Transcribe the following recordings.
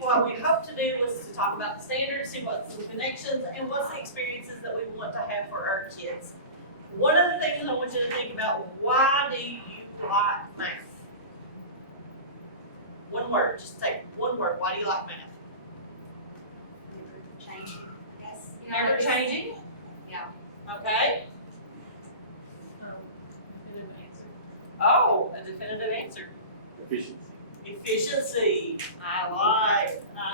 what we hope to do was to talk about the standards, see what's the connections, and what's the experiences that we want to have for our kids. One of the things I want you to think about, why do you like math? One word, just take one word. Why do you like math? Changing. Yes. Never changing? Yeah. Okay. Oh, a definitive answer. Efficiency. Efficiency. I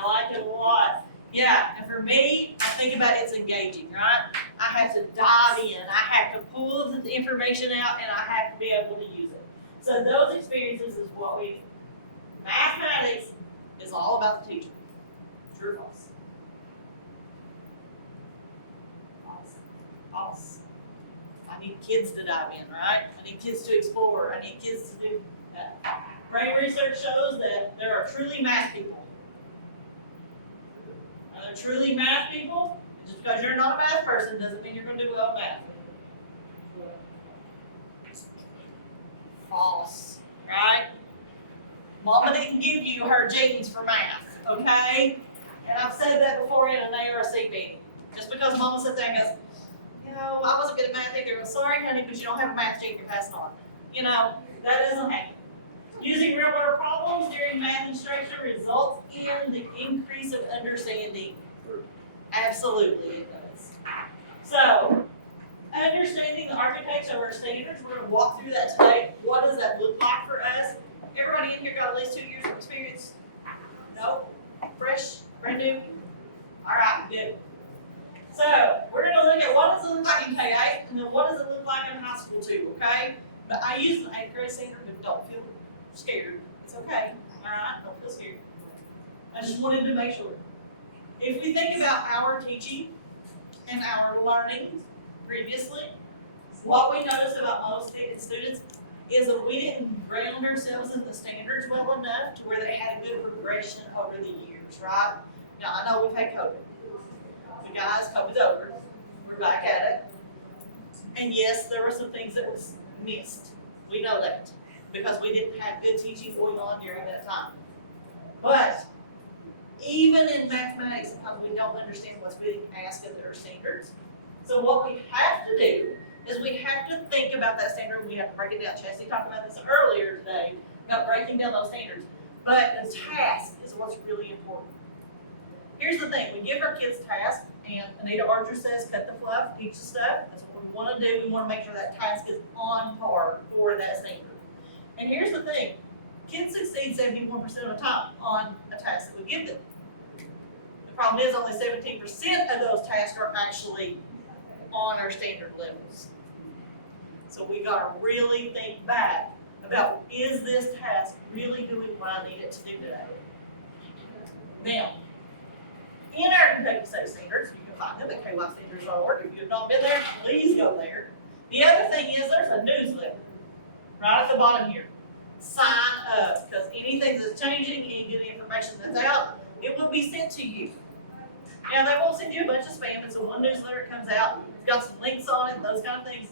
like it a lot. Yeah, and for me, I think about it's engaging, right? I have to dive in, I have to pull the information out, and I have to be able to use it. So those experiences is what we, mathematics is all about the teacher. True or false? False. False. I need kids to dive in, right? I need kids to explore. I need kids to do that. Great research shows that there are truly math people. Are there truly math people? Just because you're not a math person doesn't mean you're going to do well in math. False, right? Mama didn't give you her genes for math, okay? And I've said that before in an ARC meeting. Just because Mama sat there and goes, you know, I wasn't good at math either. Well, sorry, honey, because you don't have a math gene you're passing on. You know, that doesn't happen. Using real world problems during math instruction results in the increase of understanding. Absolutely it does. So, understanding the architecture of our standards, we're going to walk through that today. What does that look like for us? Everybody in here got at least 2 years of experience? No? Fresh? Brand new? All right, good. So, we're going to look at what does it look like in K-8, and then what does it look like in high school too, okay? But I use an 8th grade standard, but don't feel scared. It's okay. All right? Don't feel scared. I just wanted to make sure. If we think about our teaching and our learning previously, what we noticed about most students is that we didn't ground ourselves in the standards well enough to where they had a good progression over the years, right? Now, I know we've had COVID. But guys, COVID's over. We're back at it. And yes, there were some things that was missed. We know that because we didn't have good teaching going on during that time. But even in mathematics, sometimes we don't understand what's being asked of their standards. So what we have to do is we have to think about that standard. We have to break it down. Chastity talked about this earlier today, about breaking down those standards. But the task is what's really important. Here's the thing. We give our kids tasks, and Anita Archer says, cut the fluff, teach the stuff. That's what we want to do. We want to make sure that task is on par for that standard. And here's the thing. Kids succeed 71% of the time on a task that we give them. The problem is only 17% of those tasks are actually on our standard levels. So we got to really think back about, is this task really doing what I need it to do today? Now, in our Kentucky State Standards, you can find them at kystandards.org. If you've not been there, please go there. The other thing is there's a newsletter right at the bottom here. Sign up, because anything that's changing, any good information that's out, it will be sent to you. Now, they won't send you a bunch of spam. It's a one newsletter that comes out. It's got some links on it, those kind of things.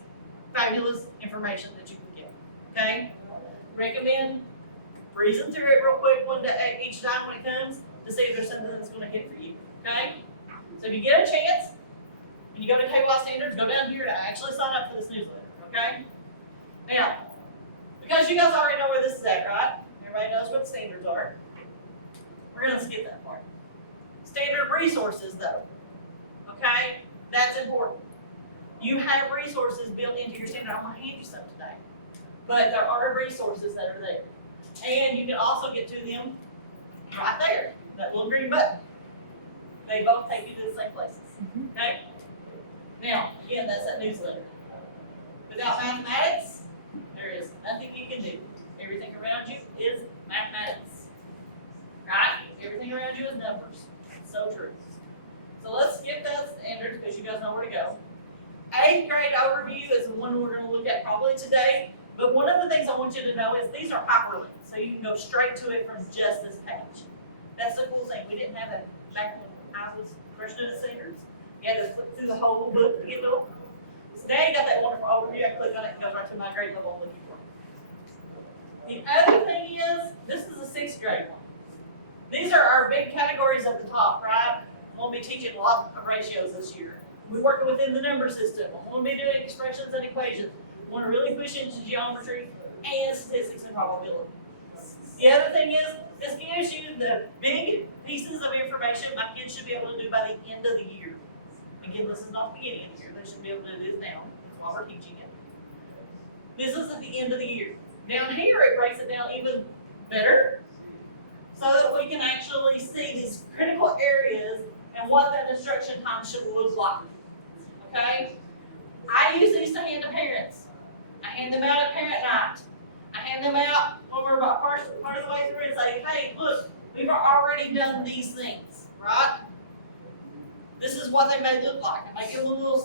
Fabulous information that you can get. Okay? Recommend breezing through it real quick each time when it comes to see if there's something that's going to hit for you. Okay? So if you get a chance, when you go to KY Standards, go down here to actually sign up for this newsletter. Okay? Now, because you guys already know where this is at, right? Everybody knows what the standards are. We're going to skip that part. Standard resources, though. Okay? That's important. You have resources built into your standard. I'm going to hand you some today. But there are resources that are there. And you can also get to them right there. That little green button. They both take you to the same places. Okay? Now, again, that's that newsletter. Without mathematics, there is nothing you can do. Everything around you is mathematics. Right? Everything around you is numbers. So true. So let's skip that standards because you guys know where to go. 8th grade overview is the one we're going to look at probably today. But one of the things I want you to know is these are hyperlinks. So you can go straight to it from just this page. That's the cool thing. We didn't have that back when I was first doing standards. You had to flip through the whole book to get to it. So now you got that wonderful overview. I click on it and it goes right to my grade level I'm looking for. The other thing is, this is a 6th grade one. These are our big categories. categories at the top, right? We'll be teaching a lot of ratios this year. We're working within the number system. We'll be doing expressions and equations. We want to really push into geometry and statistics and probability. The other thing is, this gives you the big pieces of information my kids should be able to do by the end of the year. Again, this is not the beginning of the year. They should be able to do this now while we're teaching it. This is at the end of the year. Down here, it breaks it down even better so that we can actually see these critical areas and what that instruction time should look like. Okay? I use these to hand to parents. I hand them out at parent night. I hand them out when we're about part of the way through and say, hey, look, we've already done these things, right? This is what they may look like. I make a little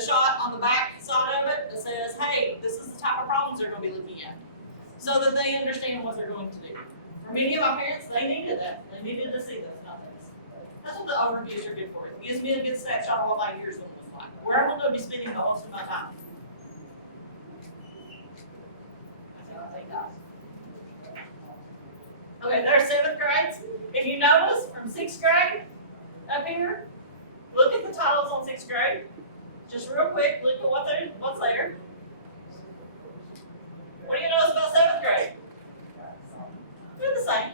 shot on the back side of it that says, hey, this is the type of problems they're going to be looking at, so that they understand what they're going to do. For many of my parents, they needed that. They needed to see those kind of things. That's what the overviews are good for. It gives me a good snapshot of what my year's going to look like, where I'm going to be spending the most of my time. Okay, there's 7th grades. If you notice, from 6th grade up here, look at the titles on 6th grade. Just real quick, look at what's there. What do you notice about 7th grade? They're the same.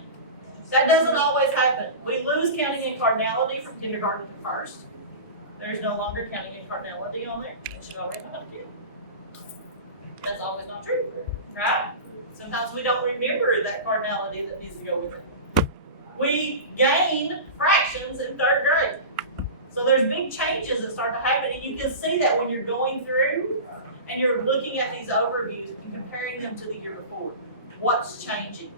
That doesn't always happen. We lose counting and cardinality from kindergarten to 1st. There's no longer counting and cardinality on there. It should already know how to count. That's always not true, right? Sometimes we don't remember that cardinality that needs to go with it. We gain fractions in 3rd grade. So there's big changes that start to happen, and you can see that when you're going through and you're looking at these overviews and comparing them to the year before. What's changing?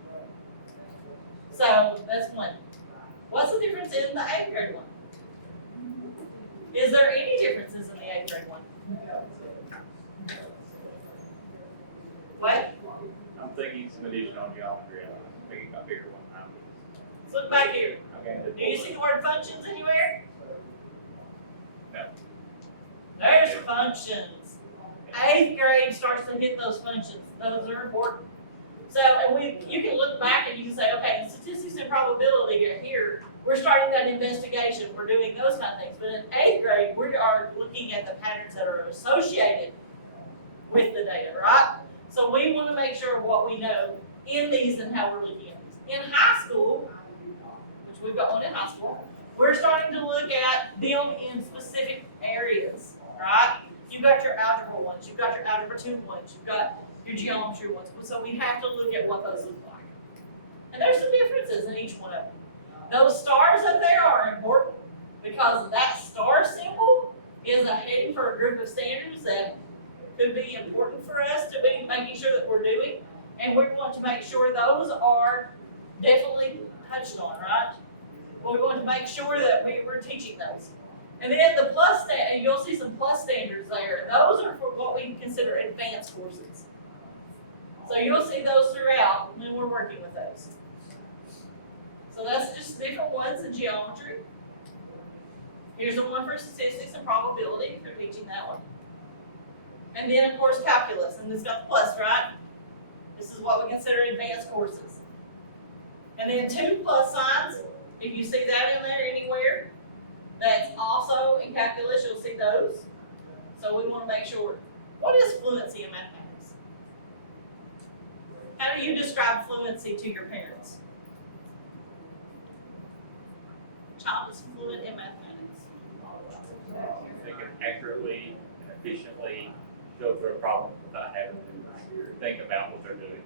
So that's one. What's the difference in the 8th grade one? Is there any differences in the 8th grade one? What? I'm thinking some additional geometry. I'm thinking a bigger one. Let's look back here. Okay. Do you see the word functions anywhere? No. There's functions. 8th grade starts to hit those functions. Those are important. So, and you can look back and you can say, okay, in statistics and probability here, we're starting that investigation. We're doing those kind of things. But in 8th grade, we are looking at the patterns that are associated with the data, right? So we want to make sure what we know in these and how we're looking at these. In high school, which we've got one in high school, we're starting to look at them in specific areas, right? You've got your algebra ones, you've got your algebra 2 ones, you've got your geometry ones. So we have to look at what those look like. And there's some differences in each one of them. Those stars up there are important because that star symbol is a heading for a group of standards that could be important for us to be making sure that we're doing, and we want to make sure those are definitely touched on, right? Well, we want to make sure that we're teaching those. And then the plus and you'll see some plus standards there. Those are for what we consider advanced courses. So you'll see those throughout when we're working with those. So that's just different ones in geometry. Here's the one for statistics and probability, if you're teaching that one. And then, of course, calculus, and it's got the plus, right? This is what we consider advanced courses. And then 2 plus signs, if you see that in there anywhere, that's also in calculus, you'll see those. So we want to make sure. What is fluency in mathematics? How do you describe fluency to your parents? Child is fluent in mathematics. They can accurately and efficiently go through a problem without having to think about what they're doing.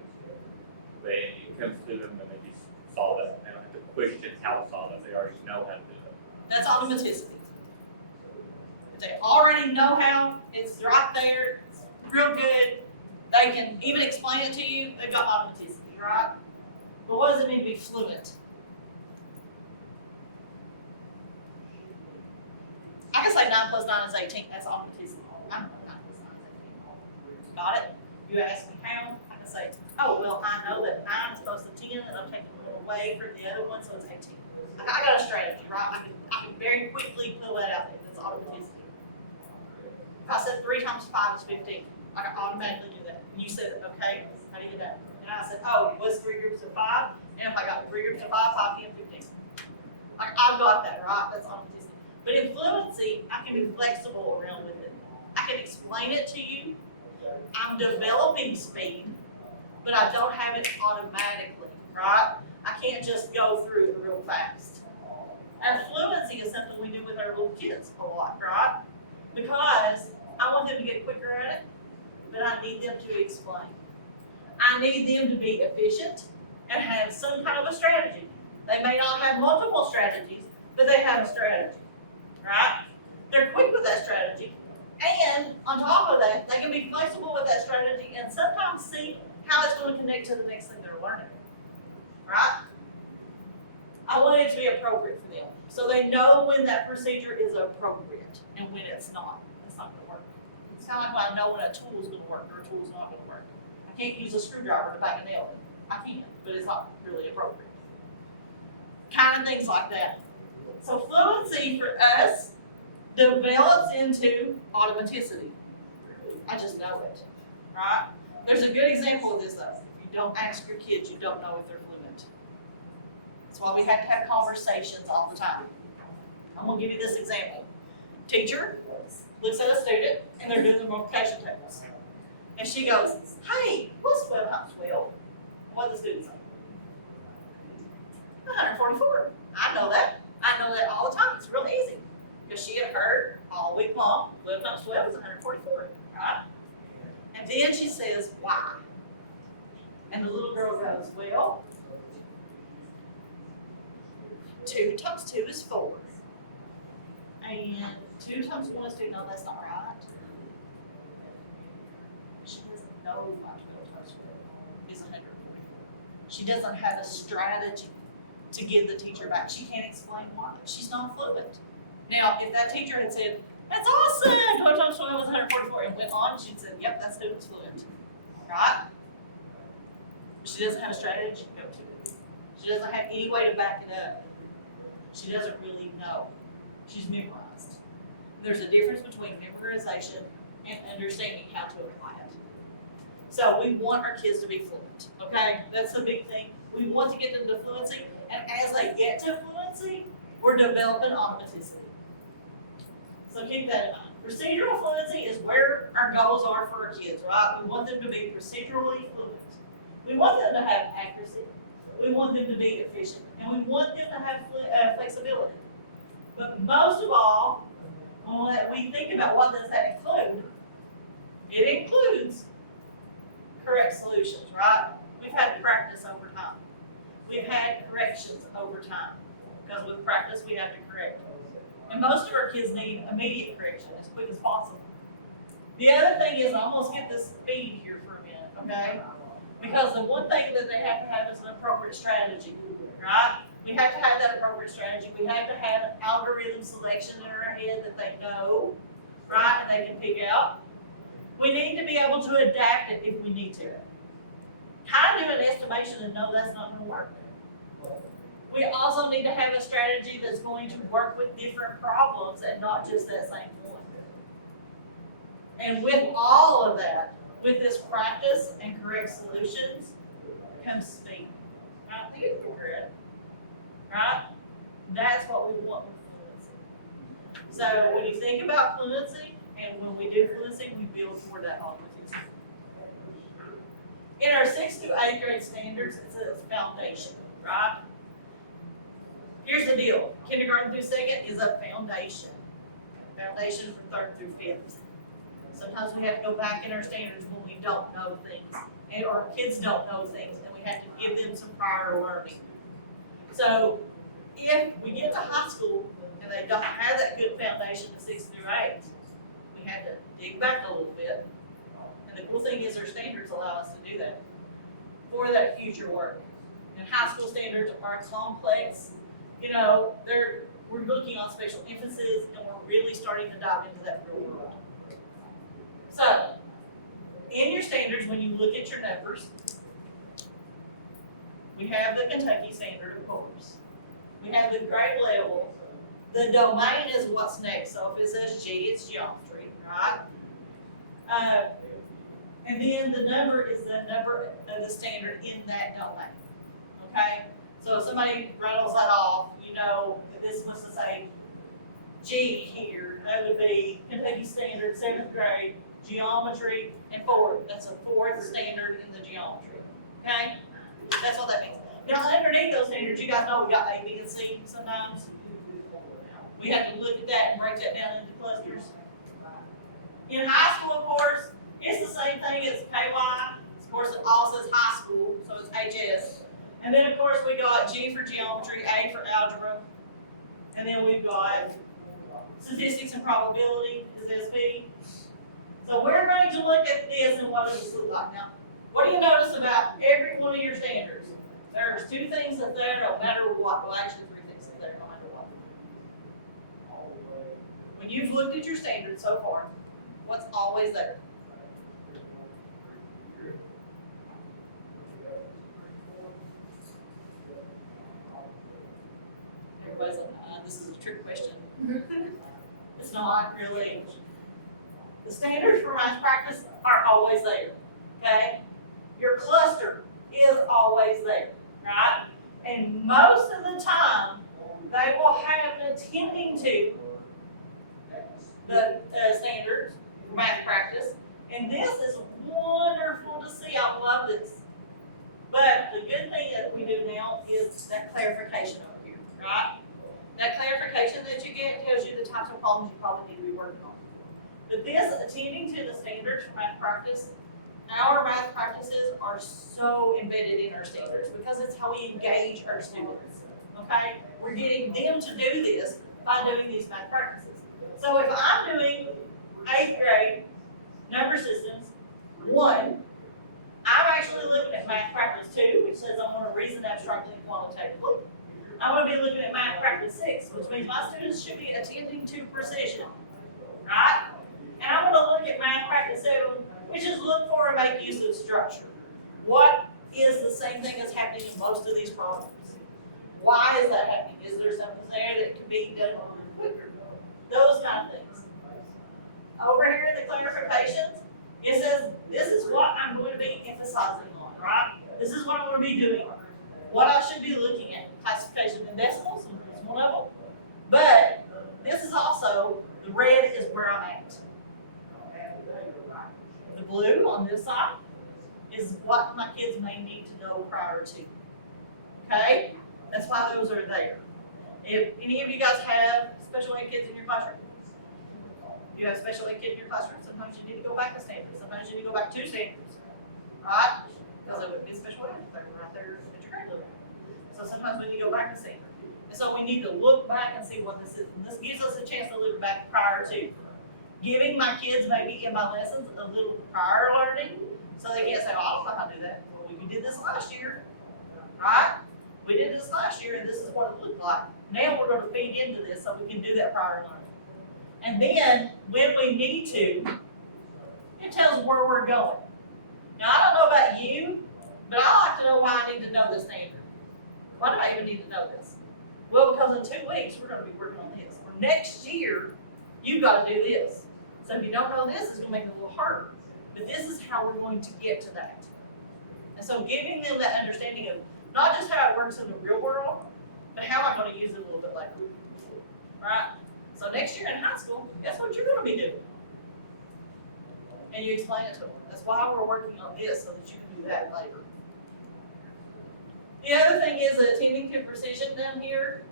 It comes to them and they just solve it. They don't have to question how to solve it. They already know how to do it. That's automaticity. If they already know how, it's right there, it's real good. They can even explain it to you. They've got automaticity, right? But what does it mean to be fluent? I can say 9 plus 9 is 18. That's automaticity. I know 9 plus 9 is 18. Got it? You ask me how, I can say, oh, well, I know that 9 is supposed to 10, and I'm taking a little away from the other one, so it's 18. I got a strategy, right? I can very quickly pull that out there. That's automaticity. If I said 3 times 5 is 15, I can automatically do that. And you said, okay, how do you do that? And I said, oh, what's 3 groups of 5? And if I got 3 groups of 5, 5, 10, 15. Like, I've got that, right? That's authenticity. But in fluency, I can be flexible around with it. I can explain it to you. I'm developing speed, but I don't have it automatically, right? I can't just go through it real fast. Our fluency is something we do with our little kids a lot, right? Because I want them to get quicker at it, but I need them to explain. I need them to be efficient and have some kind of a strategy. They may not have multiple strategies, but they have a strategy, right? They're quick with that strategy, and on top of that, they can be flexible with that strategy and sometimes see how it's going to connect to the next thing they're learning, right? I want it to be appropriate for them, so they know when that procedure is appropriate and when it's not. It's not going to work. It's kind of like when I know when a tool is going to work or a tool is not going to work. I can't use a screwdriver to bang a nail in. I can, but it's not really appropriate. Kind of things like that. So fluency for us develops into automaticity. I just know it, right? There's a good example of this though. If you don't ask your kids, you don't know if they're fluent. That's why we have to have conversations all the time. I'm gonna give you this example. Teacher looks at a student and they're doing the multiplication tables. And she goes, hey, what's 12 times 12? What does the student say? 144. I know that. I know that all the time. It's real easy. Because she had heard all week long, 12 times 12 is 144, right? And then she says, why? And the little girl goes, well, 2 times 2 is 4. And 2 times 1 is 2. No, that's not right. She doesn't know why 12 times 12 is 144. She doesn't have a strategy to give the teacher back. She can't explain why. She's not fluent. Now, if that teacher had said, that's awesome, 12 times 12 is 144, and went on, she'd said, yep, that student's fluent, right? She doesn't have a strategy to go to it. She doesn't have any way to back it up. She doesn't really know. She's memorized. There's a difference between memorization and understanding how to apply it. So we want our kids to be fluent, okay? That's the big thing. We want to get them to fluency, and as they get to fluency, we're developing automaticity. So keep that in mind. Procedural fluency is where our goals are for our kids, right? We want them to be procedurally fluent. We want them to have accuracy. We want them to be efficient. And we want them to have flexibility. But most of all, when we think about what does that include, it includes correct solutions, right? We've had practice over time. We've had corrections over time. Because with practice, we have to correct. And most of our kids need immediate correction as quick as possible. The other thing is, I'm going to skip this speed here for a minute, okay? Because the one thing that they have to have is an appropriate strategy, right? We have to have that appropriate strategy. We have to have an algorithm selection in our head that they know, right? And they can pick out. We need to be able to adapt it if we need to. Kind of do an estimation and know that's not going to work. We also need to have a strategy that's going to work with different problems and not just that same one. And with all of that, with this practice and correct solutions, comes speed. Right? Think it's correct. Right? That's what we want with fluency. So when you think about fluency, and when we do fluency, we build toward that automaticity. In our 6th through 8th grade standards, it says foundation, right? Here's the deal. Kindergarten through 2nd is a foundation. Foundation for 3rd through 5th. Sometimes we have to go back in our standards when we don't know things, or kids don't know things, and we have to give them some prior learning. So if we get to high school and they don't have that good foundation of 6th through 8th, we have to dig back a little bit. And the cool thing is our standards allow us to do that for that future work. And high school standards are complex. You know, we're looking on special emphasis, and we're really starting to dive into that real world. So, in your standards, when you look at your numbers, we have the Kentucky standard, of course. We have the grade level. The domain is what's next. So if it says G, it's geometry, right? And then the number is the number of the standard in that domain. Okay? So if somebody rattles that off, you know, if this was to say G here, that would be Kentucky Standard, 7th grade, geometry, and 4th. That's a 4th standard in the geometry, okay? That's what that means. Now, underneath those standards, you guys know we got A, B, and C sometimes. We have to look at that and break that down into clusters. In high school, of course, it's the same thing as KY. Of course, it all says high school, so it's HS. And then, of course, we got G for geometry, A for algebra, and then we've got statistics and probability is SP. So we're going to look at this and what does this look like. Now, what do you notice about every one of your standards? There's 2 things that there no matter what. Well, actually 3 things that there no matter what. When you've looked at your standards so far, what's always there? Everybody's like, this is a trick question. It's not really. The standards for math practice are always there, okay? Your cluster is always there, right? And most of the time, they will have an attending to the standards for math practice. And this is wonderful to see. I love this. But the good thing that we do now is that clarification over here, right? That clarification that you get tells you the types of problems you probably need to be working on. But this, attending to the standards for math practice, our math practices are so embedded in our standards because it's how we engage our students, okay? We're getting them to do this by doing these math practices. So if I'm doing 8th grade number systems 1, I'm actually looking at math practice 2, which says I want to reason abstractly and qualitatively. I'm going to be looking at math practice 6, which means my students should be attending to precision, right? And I'm going to look at math practice 7, which is look for and make use of structure. What is the same thing that's happening in most of these problems? Why is that happening? Is there something there that can be done quicker? Those kind of things. Over here in the clarifications, it says this is what I'm going to be emphasizing on, right? This is what I'm going to be doing. What I should be looking at. Classification in decimals is one of them. But this is also, the red is where I'm at. The blue on this side is what my kids may need to know prior to. Okay? That's why those are there. If any of you guys have special ed kids in your classroom, you have special ed kids in your classroom, sometimes you need to go back to standards. Sometimes you need to go back to standards. Right? Because it would be special ed if they were right there at your grade level. So sometimes we need to go back to standards. And so we need to look back and see what this is. And this gives us a chance to look back prior to. Giving my kids maybe in my lessons a little prior learning so they can't say, oh, I don't know how to do that. Well, we did this last year, right? We did this last year and this is what it looked like. Now we're going to feed into this so we can do that prior learning. And then when we need to, it tells where we're going. Now I don't know about you, but I like to know why I need to know this standard. Why do I even need to know this? Well, because in 2 weeks we're going to be working on this. Or next year, you've got to do this. So if you don't know this, it's going to make it a little harder. But this is how we're going to get to that. And so giving them that understanding of not just how it works in the real world, but how I'm going to use it a little bit later. Right? So next year in high school, guess what you're going to be doing? And you explain it to them. That's why we're working on this, so that you can do that later. The other thing is attending to precision down here,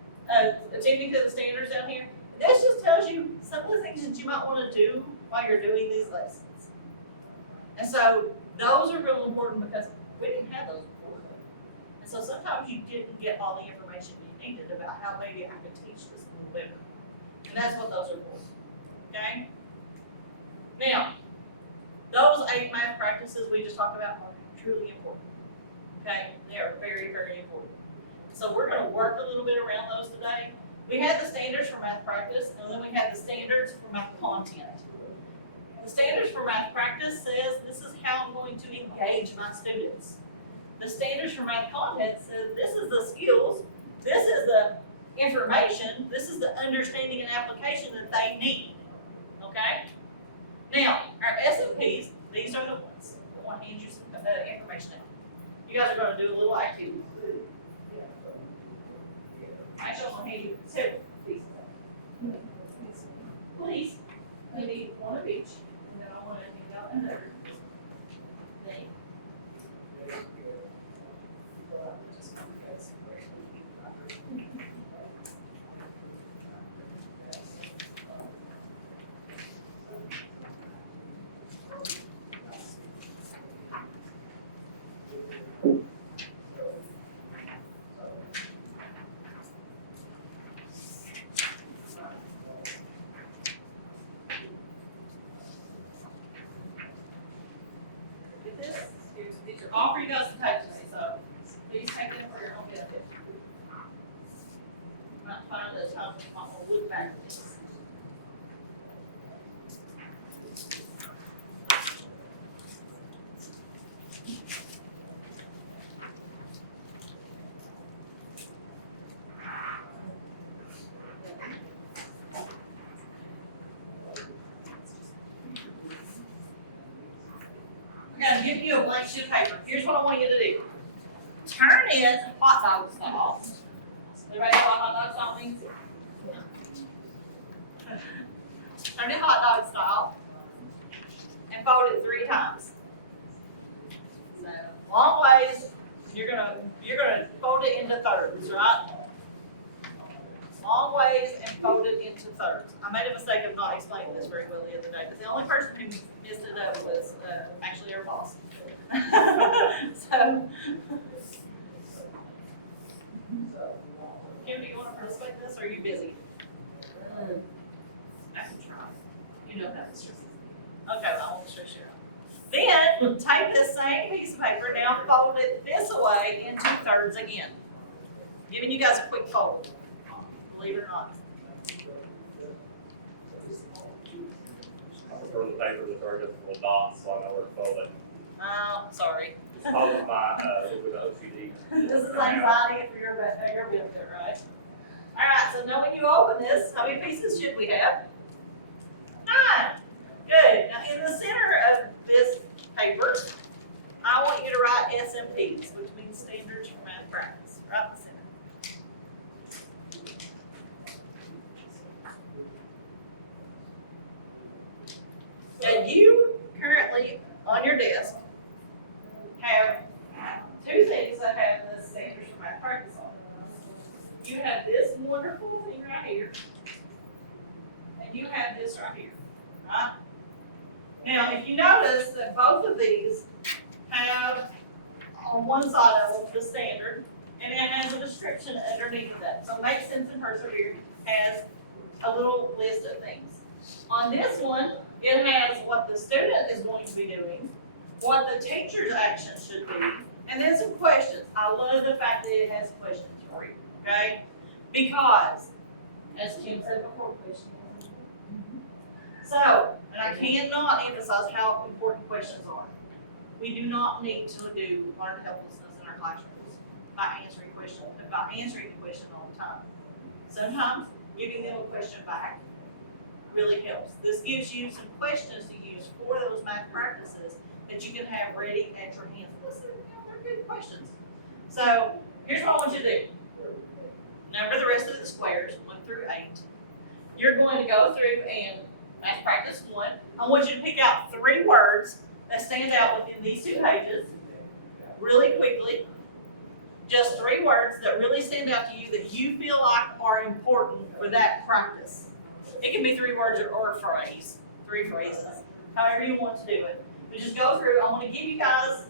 attending to the standards down here. This just tells you some of the things that you might want to do while you're doing these lessons. And so those are real important because we didn't have those before. And so sometimes you didn't get all the information you needed about how maybe I could teach this a little better. And that's what those are for. Okay? Now, those 8 math practices we just talked about are truly important. Okay? They are very, very important. So we're going to work a little bit around those today. We had the standards for math practice, and then we had the standards for math content. The standards for math practice says this is how I'm going to engage my students. The standards for math content says this is the skills, this is the information, this is the understanding and application that they need. Okay? Now, our SMPs, these are the ones. I want to hand you some information out. You guys are going to do a little activity. gonna hand you several pieces. Please, I need one of each, and then I wanna hand out another thing. Get this, these are all for you guys to take today, so please take them for your own benefit. You might find that time to look back at this. I'm gonna give you a blank sheet of paper. Here's what I want you to do. Turn it hot dog style. Everybody know what hot dog style means? Turn it hot dog style and fold it 3 times. So long ways, you're gonna fold it into thirds, right? Long ways and fold it into thirds. I made a mistake of not explaining this very well the other day, but the only person who messed it up was actually our boss. So, Kim, do you want to participate in this, or are you busy? I can try. You know how to stress it. Okay, well, I won't stress you out. Then, take this same piece of paper, now fold it this way into thirds again. Giving you guys a quick fold. Believe it or not. I prefer the paper that are just little dots, so I know where to fold it. Oh, sorry. It's always my, with the OCD. This is anxiety for your benefit, right? All right, so now when you open this, how many pieces should we have? 9. Good. Now in the center of this paper, I want you to write SMPs, which means Standards for Math Practice, right in the center. Now you currently on your desk have 2 things that have the Standards for Math Practice on it. You have this wonderful thing right here, and you have this right here, right? Now, if you notice that both of these have on one side of them the standard, and it has a description underneath of that. So Make Sense and Persevere has a little list of things. On this one, it has what the student is going to be doing, what the teacher's action should be, and then some questions. I love the fact that it has questions for you, okay? Because, as Kim said before, questions. So, and I cannot emphasize how important questions are. We do not need to do learned helplessness in our classrooms by answering the question all the time. Sometimes giving them a question back really helps. This gives you some questions to use for those math practices that you can have ready at your hands. Listen, they're good questions. So here's what I want you to do. Number the rest of the squares, 1 through 8. You're going to go through and math practice 1. I want you to pick out 3 words that stand out within these 2 pages really quickly. Just 3 words that really stand out to you that you feel like are important for that practice. It can be 3 words or a phrase, 3 phrases, however you want to do it. But just go through. I want to give you guys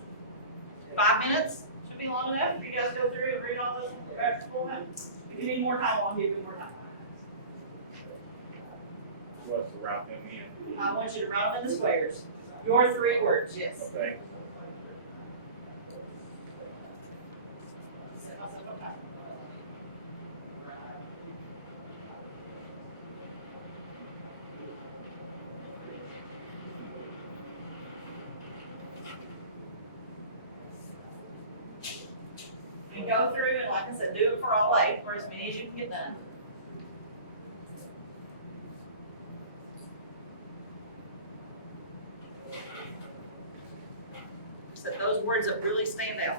5 minutes. Should be long enough for you guys to go through and read all those after school. If you need more time, I'll give you more time. What's the route them in? I want you to write them in the squares. Your 3 words, yes. Okay. Set myself a timer. You can go through and, like I said, do it for all 8, for as many as you can get done. So those words that really stand out.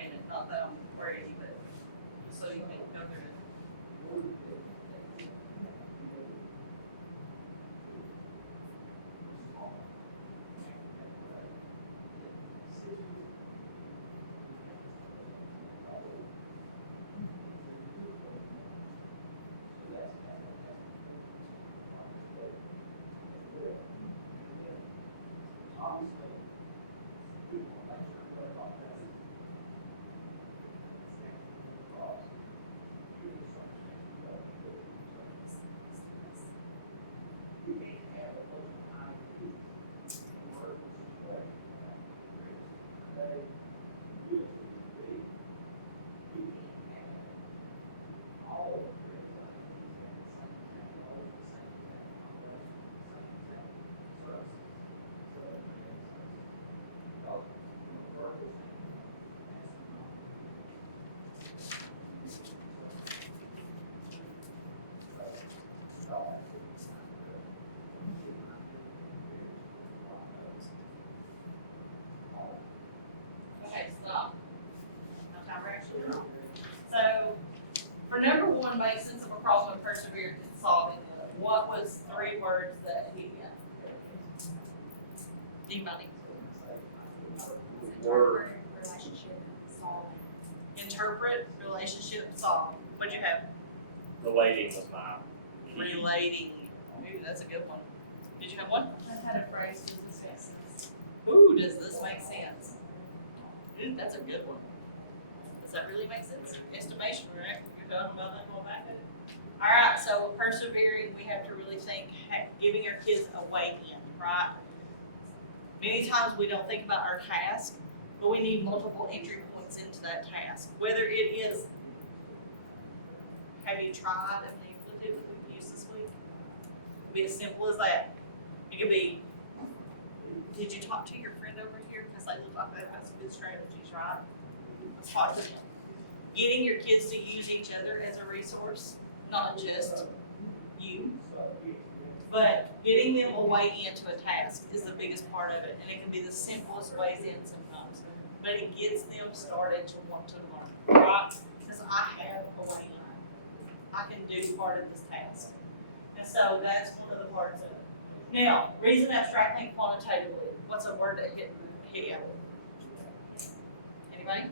minute, not that I'm ready, but so you can go through it. Okay, stop. No time for action. So, for number one, make sense of a problem and persevere in solving it. What was 3 words that he had? Anybody? Word. Relationship solving. Interpret, relationship, solve. What'd you have? Relating was my key. Relating. Ooh, that's a good one. Did you have one? I had a phrase, does this make sense? Ooh, does this make sense? Ooh, that's a good one. Does that really make sense? Estimation, right? You're done about that going back? Alright, so persevering, we have to really think, giving our kids a way in, right? Many times we don't think about our task, but we need multiple entry points into that task. Whether it is, have you tried a manipulative that we've used this week? It could be as simple as that. It could be, did you talk to your friend over here? Because they look like that has good strategies, right? Let's talk to them. Getting your kids to use each other as a resource, not just you, but getting them a way into a task is the biggest part of it, and it can be the simplest ways in sometimes, but it gets them started to want to learn, right? Because I have a way in. I can do part of this task, and so that's one of the parts of it. Now, reason abstractly and quantitatively. What's a word that hit you? Anybody?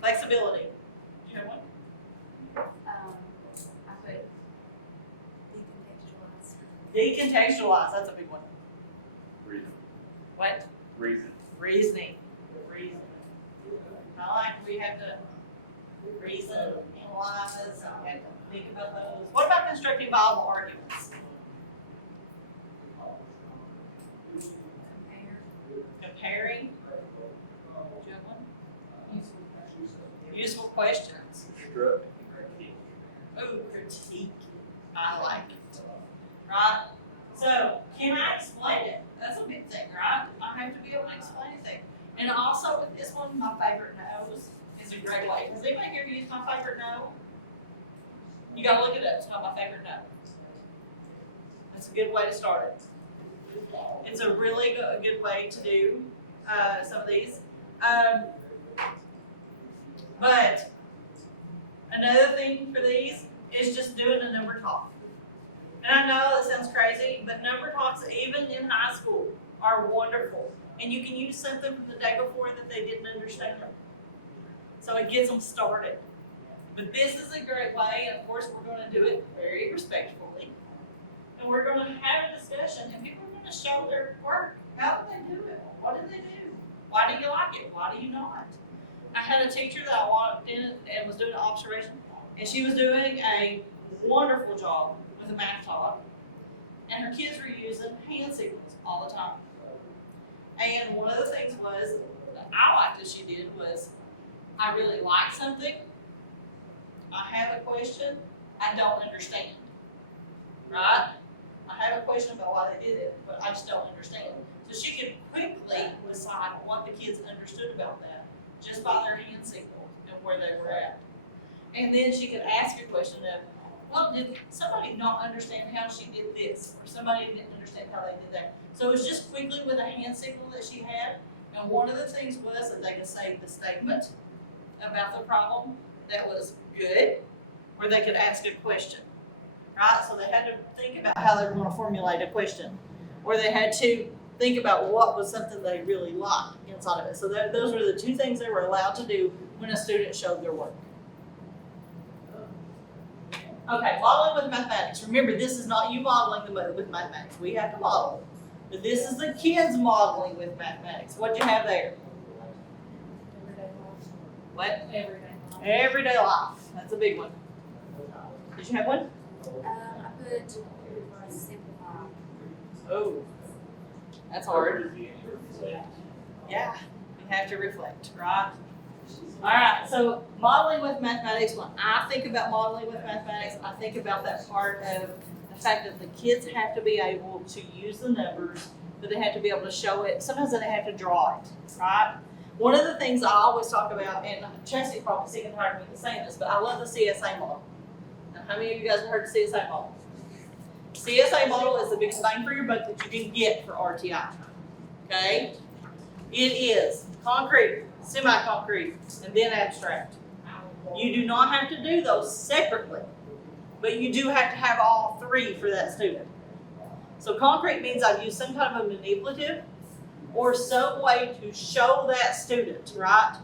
Flexibility. Do you have one? I put decontextualize. Decontextualize. That's a big one. Reason. What? Reason. Reasoning. Reasoning. I like we have to reason, analyze, and we have to think about those. What about constructing viable arguments? Comparing. Do you have one? Useful questions. Construct. Ooh, critique. I like it. Right? So, can I explain it? That's a big thing, right? I have to be able to explain things. And also with this one, my favorite nose is a great way. Has anybody here used my favorite no? You gotta look it up. It's not my favorite no. That's a good way to start it. It's a really good way to do some of these. But another thing for these is just doing a number talk. And I know that sounds crazy, but number talks, even in high school, are wonderful. And you can use something from the day before that they didn't understand. So it gets them started. But this is a great way, and of course we're going to do it very respectfully. And we're going to have a discussion, and people are going to show their work. How did they do it? What did they do? Why do you like it? Why do you not? I had a teacher that I walked in and was doing an observation, and she was doing a wonderful job with a math talk, and her kids were using hand signals all the time. And one of the things was that I liked that she did was, I really like something, I have a question, I don't understand, right? I have a question about why they did it, but I just don't understand. So she could quickly decide what the kids understood about that, just by their hand signals and where they were at. And then she could ask a question of, well, did somebody not understand how she did this? Or somebody didn't understand how they did that. So it was just quickly with a hand signal that she had, And one of the things was that they could say the statement about the problem that was good, or they could ask a question, right? So they had to think about how they were going to formulate a question, or they had to think about what was something they really liked inside of it. So those were the two things they were allowed to do when a student showed their work. Okay, modeling with mathematics. Remember, this is not you modeling with mathematics. We have to model. But this is the kids modeling with mathematics. What'd you have there? Everyday life. What? Everyday life. Everyday life. That's a big one. Did you have one? I put simplify. Oh, that's hard. Yeah, you have to reflect, right? All right, so modeling with mathematics, when I think about modeling with mathematics, I think about that part of the fact that the kids have to be able to use the numbers, but they have to be able to show it. Sometimes they have to draw it, right? One of the things I always talk about, and Chastity probably sick and tired of me saying this, but I love the CSA model. Now, how many of you guys have heard the CSA model? CSA model is the biggest bang for your buck that you can get for RTI, okay? It is concrete, semi-concrete, and then abstract. You do not have to do those separately, but you do have to have all three for that student. So concrete means I've used some kind of a manipulative or some way to show that student, right?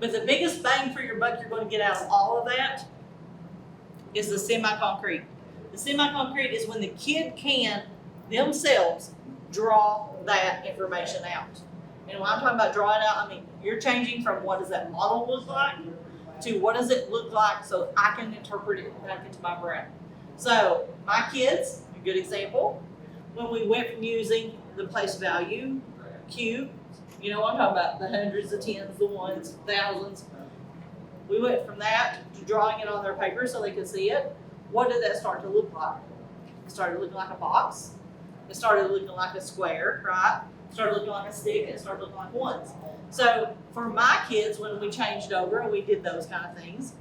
But the biggest bang for your buck you're going to get out of all of that is the semi-concrete. The semi-concrete is when the kid can themselves draw that information out. And when I'm talking about drawing out, I mean you're changing from what does that model look like to what does it look like so I can interpret it back into my brain. So my kids, a good example, when we went from using the place value cube, you know what I'm talking about, the hundreds, the tens, the ones, thousands. We went from that to drawing it on their paper so they could see it. What did that start to look like? It started looking like a box. It started looking like a square, right? It started looking like a stick, and it started looking like ones. So for my kids, when we changed over and we did those kind of things,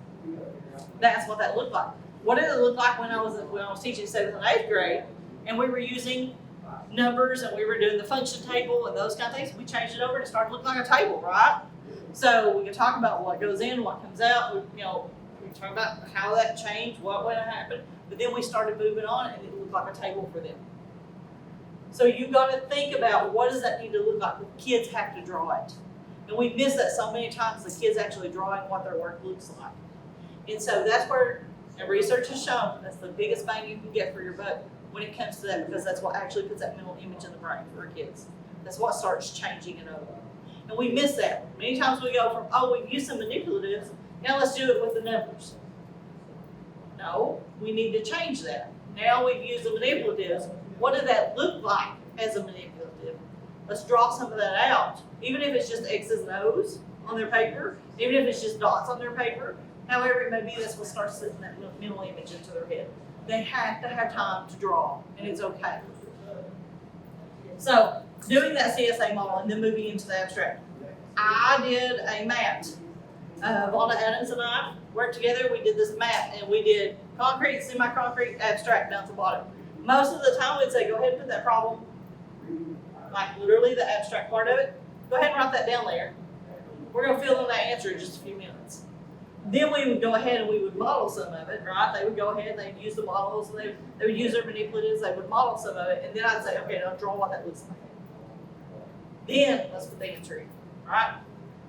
that's what that looked like. What did it look like when I was teaching 7th and 8th grade, and we were using numbers and we were doing the function table and those kind of things? We changed it over and it started looking like a table, right? So we can talk about what goes in, what comes out. We talk about how that changed, what would happen, but then we started moving on and it looked like a table for them. So you've got to think about what does that need to look like. The kids have to draw it. And we miss that so many times, the kids actually drawing what their work looks like. And so that's where, and research has shown, that's the biggest bang you can get for your buck when it comes to that, because that's what actually puts that mental image in the brain for our kids. That's what starts changing it over. And we miss that. Many times we go from, oh, we've used some manipulatives, now let's do it with the numbers. No, we need to change that. Now we've used the manipulatives. What did that look like as a manipulative? Let's draw some of that out. Even if it's just X's and O's on their paper, even if it's just dots on their paper, however it may be, that's what starts setting that mental image into their head. They have to have time to draw, and it's okay. So, doing that CSA model and then moving into the abstract. I did a map. Vonda Adams and I worked together. We did this map, and we did concrete, semi-concrete, abstract down to the bottom. Most of the time, we'd say, go ahead and put that problem, like literally the abstract part of it. Go ahead and write that down there. We're going to fill in that answer in just a few minutes. Then we would go ahead and we would model some of it, right? They would go ahead and they'd use the models, they would use their manipulatives, they would model some of it, and then I'd say, okay, now draw what that looks like. Then let's put the answer in, right?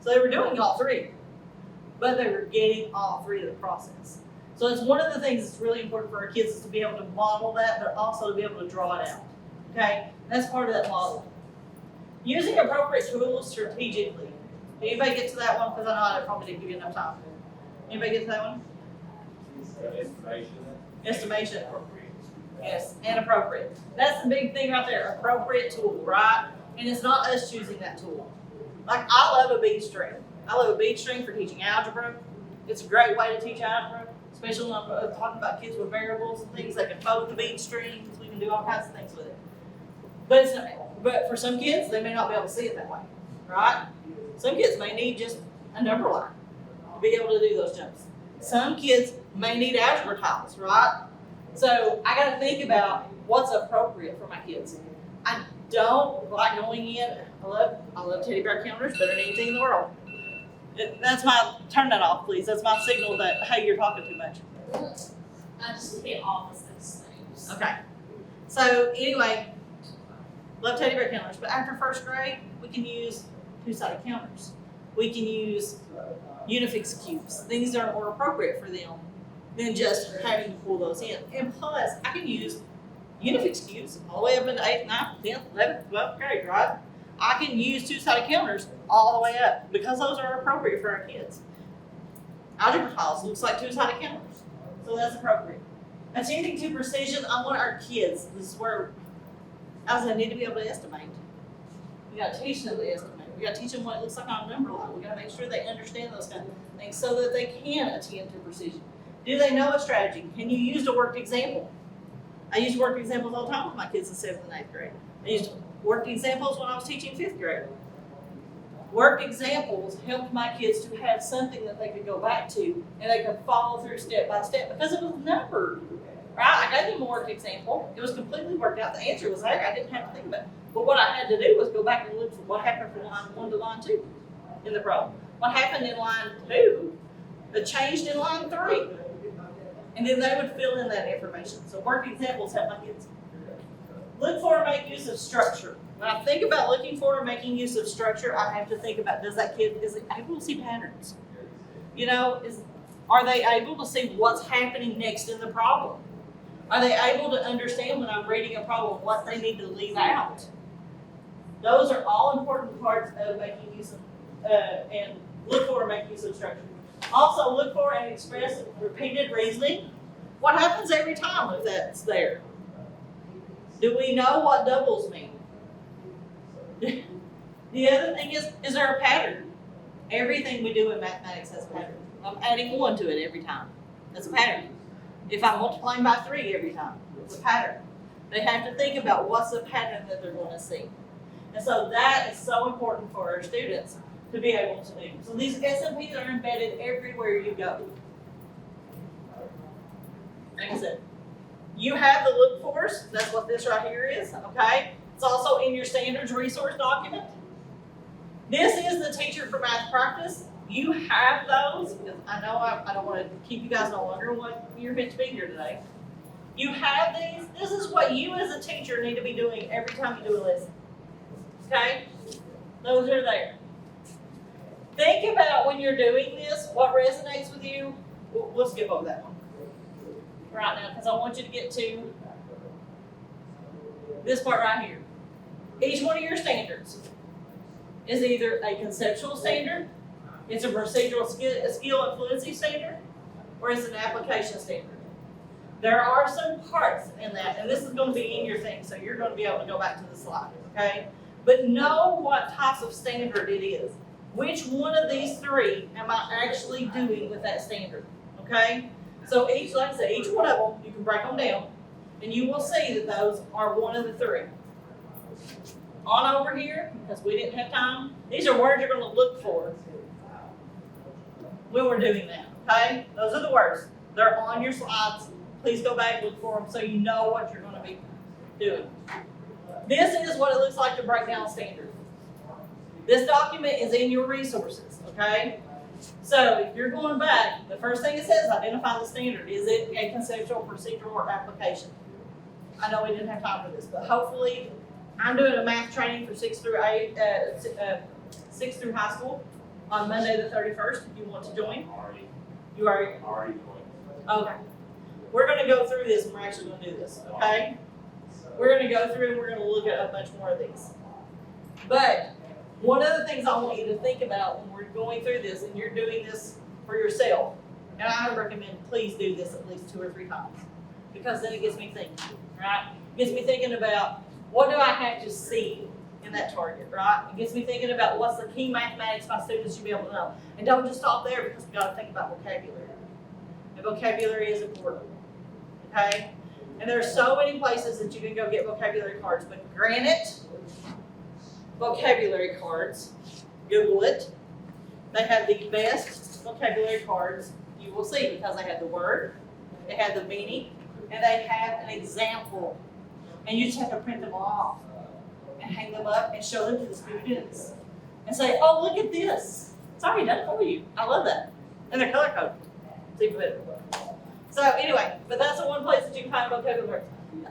So they were doing all three, but they were getting all three of the process. So it's one of the things that's really important for our kids is to be able to model that, but also to be able to draw it out, okay? That's part of that modeling. Using appropriate tools strategically. Anybody get to that one? Because I know I probably didn't give you enough time. Anybody get to that one? Estimation. Yes, and appropriate. That's the big thing right there, appropriate tool, right? And it's not us choosing that tool. Like, I love a bead string. I love a bead string for teaching algebra. It's a great way to teach algebra, especially when I'm talking about kids with variables and things. They can fold the bead strings. We can do all kinds of things with it. But it's not, but for some kids, they may not be able to see it that way, right? Some kids may need just a number line to be able to do those jumps. Some kids may need algebra tiles, right? So I got to think about what's appropriate for my kids. don't like going in. I love teddy bear counters better than anything in the world. That's my, turn that off, please. That's my signal that, hey, you're talking too much. I just hit all of those things. Okay. So anyway, love teddy bear counters, but after first grade, we can use two-sided counters. We can use Unifix cubes, things that are more appropriate for them than just having to pull those in. And plus, I can use Unifix cubes all the way up into 8th, 9th, 10th, 11th, 12th grade, right? I can use two-sided counters all the way up because those are appropriate for our kids. Algebra files looks like two-sided counters, so that's appropriate. Attending to precision, I want our kids, this is where I need to be able to estimate. We gotta teach them to estimate. We gotta teach them what it looks like on a number line. We gotta make sure they understand those kind of things so that they can attend to precision. Do they know a strategy? Can you use a worked example? I use worked examples all the time with my kids in 7th and 8th grade. I used worked examples when I was teaching 5th grade. Worked examples helped my kids to have something that they could go back to and they could follow through step by step because it was numbered. Right? I gave them a worked example. It was completely worked out. The answer was there. I didn't have to think about it. But what I had to do was go back and look for what happened from line 1 to line 2 in the problem. What happened in line 2, it changed in line 3. And then they would fill in that information. So worked examples help my kids. Look for and make use of structure. When I think about looking for and making use of structure, I have to think about, is it able to see patterns? You know, are they able to see what's happening next in the problem? Are they able to understand when I'm reading a problem what they need to leave out? Those are all important parts of making use of, and look for and make use of structure. Also, look for and express repeated reasoning. What happens every time if that's there? Do we know what doubles mean? The other thing is there a pattern? Everything we do in mathematics has a pattern. I'm adding 1 to it every time. That's a pattern. If I'm multiplying by 3 every time, it's a pattern. They have to think about what's the pattern that they're going to see. And so that is so important for our students to be able to do. So these SMPs are embedded everywhere you go. Like I said, you have the look fors. That's what this right here is, okay? It's also in your standards resource document. This is the teacher for math practice. You have those. I know I don't want to keep you guys no longer what you're meant to be here today. You have these. This is what you as a teacher need to be doing every time you do a lesson. Okay? Those are there. Think about when you're doing this, what resonates with you. We'll skip over that one right now because I want you to get to this part right here. Each one of your standards is either a conceptual standard, it's a procedural skill and fluency standard, or it's an application standard. There are some parts in that, and this is going to be in your thing, so you're going to be able to go back to the slide, okay? But know what types of standard it is. Which one of these 3 am I actually doing with that standard, okay? So each, like I said, each one of them, you can break them down, and you will see that those are one of the 3. On over here, because we didn't have time, these are words you're going to look for when we're doing that, okay? Those are the words. They're on your slides. Please go back and look for them so you know what you're going to be doing. This is what it looks like to break down a standard. This document is in your resources, okay? So if you're going back, the first thing it says, identify the standard. Is it a conceptual, procedural, or application? I know we didn't have time for this, but hopefully I'm doing a math training for 6th through 6th through high school on Monday the 31st if you want to join. You already Already Okay. We're going to go through this and we're actually going to do this, okay? We're going to go through and we're going to look at a bunch more of these. But one of the things I want you to think about when we're going through this and you're doing this for yourself, and I would recommend please do this at least 2 or 3 times because then it gets me thinking, right? It gets me thinking about what do I have to see in that target, right? It gets me thinking about what's the key mathematics my students should be able to know. And don't just stop there because we've got to think about vocabulary. And vocabulary is important, okay? And there are so many places that you can go get vocabulary cards, but Granite vocabulary cards, Google it. They have the best vocabulary cards you will see because they have the word, they have the meaning, and they have an example. And you just have to print them off. and hang them up and show them to the students and say, oh, look at this. It's already done for you. I love that. And they're color coded. It's even better. So anyway, but that's the one place that you can find vocabulary.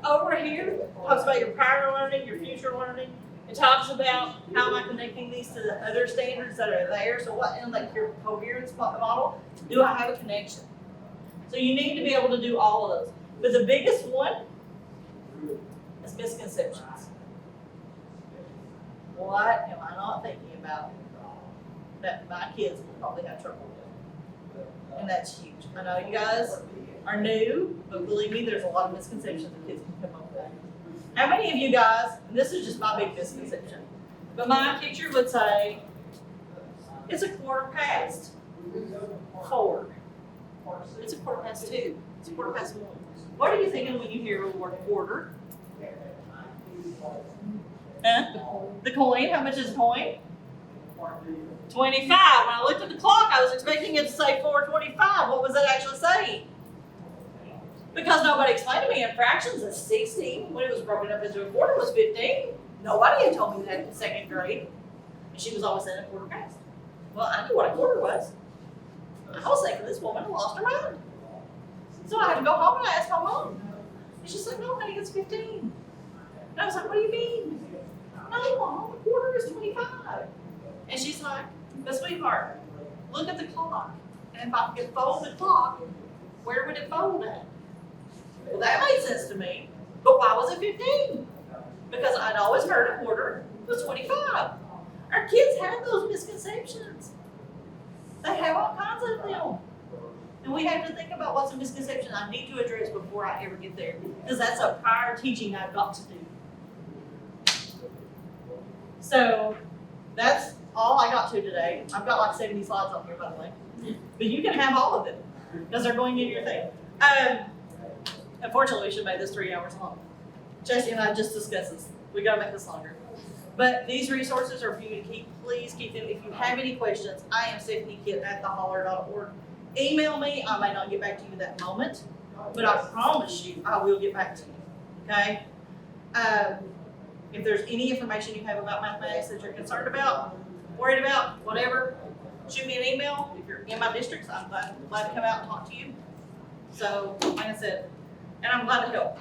Over here, talks about your prior learning, your future learning. It talks about how am I connecting these to the other standards that are there. So what in like your coherence model, do I have a connection? So you need to be able to do all of those. But the biggest one is misconceptions. What am I not thinking about that my kids will probably have trouble with? And that's huge. I know you guys are new, but believe me, there's a lot of misconceptions that kids can come up with. How many of you guys, and this is just my big misconception, but my teacher would say, it's a quarter past 4. It's a quarter past 2. It's a quarter past 1. What are you thinking when you hear the word quarter? Huh? The coin, how much is a coin? 25. When I looked at the clock, I was expecting it to say 4:25. What was it actually saying? Because nobody explained to me in fractions that 60, when it was broken up into a quarter, was 15. Nobody had told me that in 2nd grade. And she was always saying a quarter past. Well, I knew what a quarter was. I was thinking this woman lost her mind. So I had to go home and I asked my mom. And she said, no, honey, it's 15. And I was like, what do you mean? No, Mom, a quarter is 25. And she's like, but sweetheart, look at the clock. And if I could fold the clock, where would it fold at? Well, that made sense to me. But why was it 15? Because I'd always heard a quarter was 25. Our kids have those misconceptions. They have all kinds of them. And we have to think about what's a misconception I need to address before I ever get there. Because that's a prior teaching I've got to do. So that's all I got to today. I've got like 70 slides on here, by the way. But you can have all of them because they're going in your thing. Unfortunately, we should make this 3 hours long. Jesse and I just discussed this. We gotta make this longer. But these resources are for you to keep. Please keep them. If you have any questions, I am StephanieKitt@theholler.org. Email me. I may not get back to you that moment, but I promise you I will get back to you. Okay? If there's any information you have about mathematics that you're concerned about, worried about, whatever, shoot me an email. If you're in my districts, I'm glad to come out and talk to you. So, like I said, and I'm glad to help.